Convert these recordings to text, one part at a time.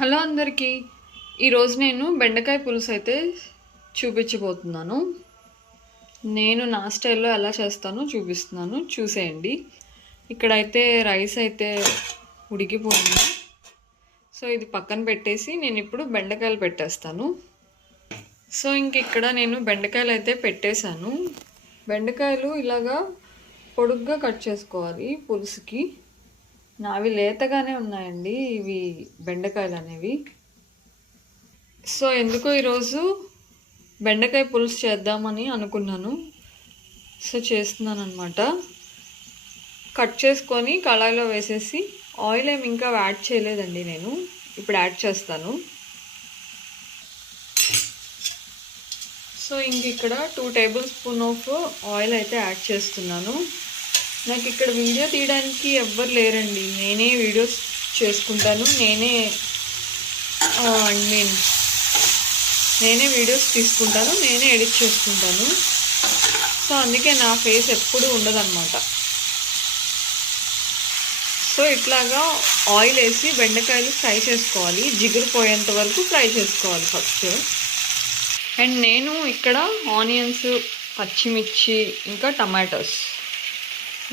Hello అందరికీ. ఈరోజు నేను బెండకాయ పులుసు అయితే చూపించబోతున్నాను. నేను నా స్టైల్లో ఎలా చేస్తానో చూపిస్తున్నాను, చూసేయండి. ఇక్కడైతే రైస్ అయితే ఉడికిపోయింది. సో ఇది పక్కన పెట్టేసి నేను ఇప్పుడు బెండకాయలు పెట్టేస్తాను. సో ఇక్కడ నేను బెండకాయలు అయితే పెట్టేశాను. బెండకాయలు ఇలాగా పొడుగ్గా కట్ చేసుకోవాలి పులుసుకి. నావి లేతగానే ఉన్నాయండి ఇవి బెండకాయలు అనేవి. సో ఎందుకో ఈరోజు బెండకాయ పులుసు చేద్దామని అనుకున్నాను. సో చేస్తున్నాను అనమాట. కట్ చేసుకొని కళాయిలో వేసేసి, ఆయిల్ ఏమి ఇంకా యాడ్ చేయలేదండి నేను, ఇప్పుడు యాడ్ చేస్తాను. సో ఇక్కడ 2 టేబుల్ స్పూన్ ఆఫ్ ఆయిల్ అయితే యాడ్ చేస్తున్నాను. నాకు ఇక్కడ వీడియో తీయడానికి ఎవ్వరు లేరండి, నేనే వీడియోస్ చేసుకుంటాను, నేనే వీడియోస్ తీసుకుంటాను, నేనే ఎడిట్ చేసుకుంటాను. సో అందుకే నా ఫేస్ ఎప్పుడు ఉండదన్నమాట. సో ఇట్లాగా ఆయిల్ వేసి బెండకాయలు ఫ్రై చేసుకోవాలి, జిగురు పోయేంత వరకు ఫ్రై చేసుకోవాలి ఫస్ట్. అండ్ నేను ఇక్కడ ఆనియన్స్, పచ్చిమిర్చి, ఇంకా టమాటోస్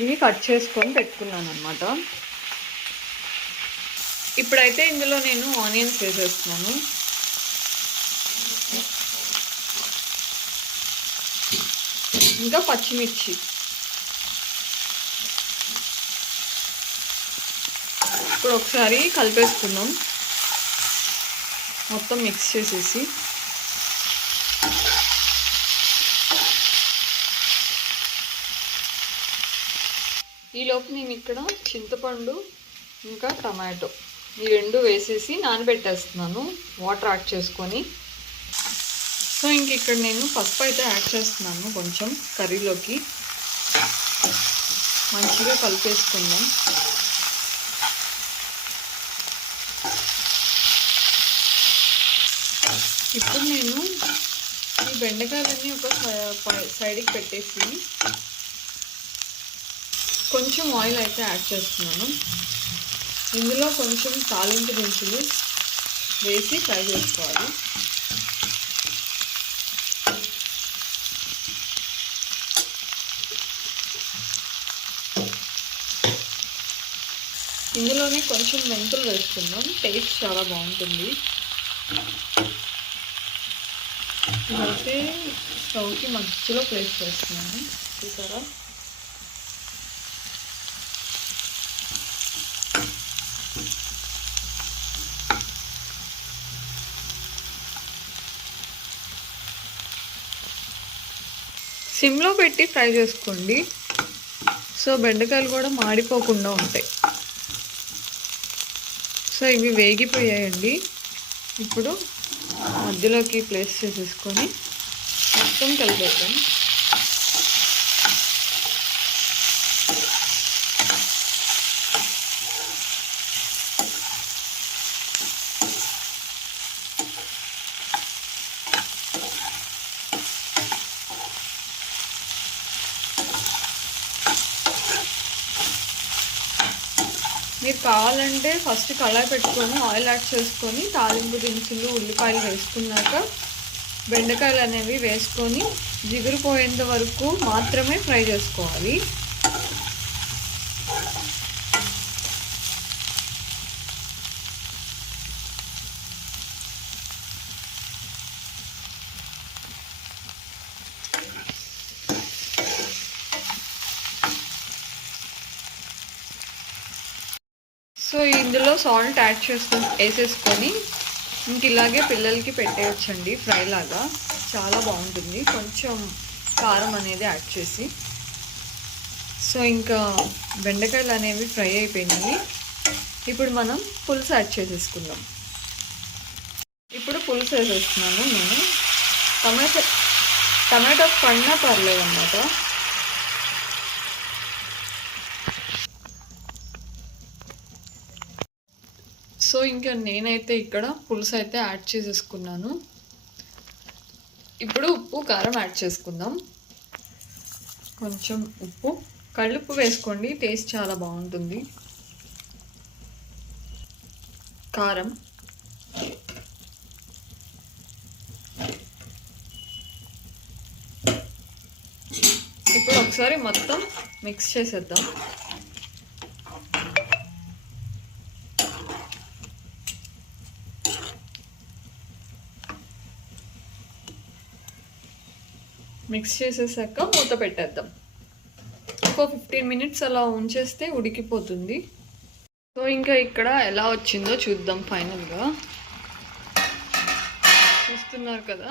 ఇవి కట్ చేసుకొని పెట్టుకున్నాను అనమాట. ఇప్పుడైతే ఇందులో నేను ఆనియన్స్ వేసేస్తున్నాను. ఇంకా పచ్చిమిర్చి. ఇప్పుడు ఒకసారి కలిపేసుకుందాం, మొత్తం మిక్స్ చేసేసి. ఈలోపు నేను ఇక్కడ చింతపండు ఇంకా టమాటో ఈ రెండు వేసేసి నానబెట్టేస్తున్నాను వాటర్ యాడ్ చేసుకొని. సో ఇక్కడ నేను పసుపు అయితే యాడ్ చేస్తున్నాను కొంచెం కర్రీలోకి. మంచిగా కలిపేసుకుందాం. ఇప్పుడు నేను ఈ బెండకాయలన్నీ ఒక సైడ్కి పెట్టేసి కొంచెం ఆయిల్ అయితే యాడ్ చేస్తున్నాను. ఇందులో కొంచెం తాలింపు దినుసులు వేసి ఫ్రై చేసుకోవాలి. ఇందులోనే కొంచెం మెంతులు వేసుకుందాం, టేస్ట్ చాలా బాగుంటుంది. ఇదైతే స్టవ్కి మధ్యలో ప్లేస్ చేస్తున్నాను, చూసారా. సిమ్లో పెట్టి ఫ్రై చేసుకోండి, సో బెండకాయలు కూడా మాడిపోకుండా ఉంటాయి. సో ఇవి వేగిపోయాయండి. ఇప్పుడు మధ్యలోకి ప్లేస్ చేసేసుకొని మొత్తం కలిపేద్దాం. మీరు కావాలంటే ఫస్ట్ కళాయి పెట్టుకొని ఆయిల్ యాడ్ చేసుకొని తాలింపు దినుసులు, ఉల్లిపాయలు వేసుకున్నాక బెండకాయలు అనేవి వేసుకొని జిగురు పోయేంత వరకు మాత్రమే ఫ్రై చేసుకోవాలి. సో ఇందులో సాల్ట్ యాడ్ వేసేసుకొని ఇలాగే పిల్లలకి పెట్టేయచ్చండి ఫ్రై లాగా, చాలా బాగుంటుంది. కొంచెం కారం అనేది యాడ్ చేసి. సో బెండకాయలు అనేవి ఫ్రై అయిపోయినాయి. ఇప్పుడు మనం పులుసు యాడ్ చేసేసుకుందాం. ఇప్పుడు పులుసు వేసేస్తున్నాను నేను. టమాటో పడినా పర్లేదు అన్నమాట. సో నేనైతే ఇక్కడ పులుసు అయితే యాడ్ చేసేసుకున్నాను. ఇప్పుడు ఉప్పు, కారం యాడ్ చేసుకుందాం. కొంచెం ఉప్పు, కళ్ళుప్పు వేసుకోండి, టేస్ట్ చాలా బాగుంటుంది. కారం ఒకసారి మొత్తం మిక్స్ చేసేద్దాం. మిక్స్ చేసేసాక మూత పెట్టేద్దాం. ఒక 15 మినిట్స్ అలా ఉంచేస్తే ఉడికిపోతుంది. సో ఇంకా ఇక్కడ ఎలా వచ్చిందో చూద్దాం. ఫైనల్గా చూస్తున్నారు కదా,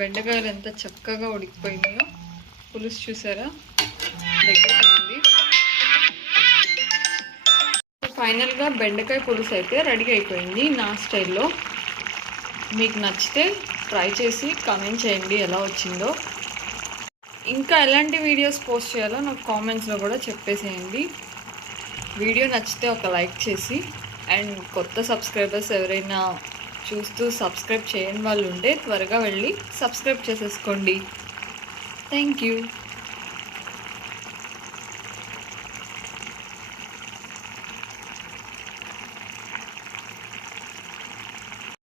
బెండకాయలు ఎంత చక్కగా ఉడికిపోయినాయో. పులుసు చూసారా, దగ్గర ఉంది. ఫైనల్గా బెండకాయ పులుసు అయితే రెడీ అయిపోయింది నా స్టైల్లో. మీకు నచ్చితే ట్రై చేసి కామెంట్ చేయండి ఎలా వచ్చిందో. ఇంకా ఎలాంటి వీడియోస్ పోస్ట్ చేయాలో నాకు కామెంట్స్లో కూడా చెప్పేసేయండి. వీడియో నచ్చితే ఒక లైక్ చేసి, అండ్ కొత్త సబ్స్క్రైబర్స్ ఎవరైనా చూస్తూ సబ్స్క్రైబ్ చేయని వాళ్ళు ఉంటే త్వరగా వెళ్ళి సబ్స్క్రైబ్ చేసేసుకోండి. Thank you.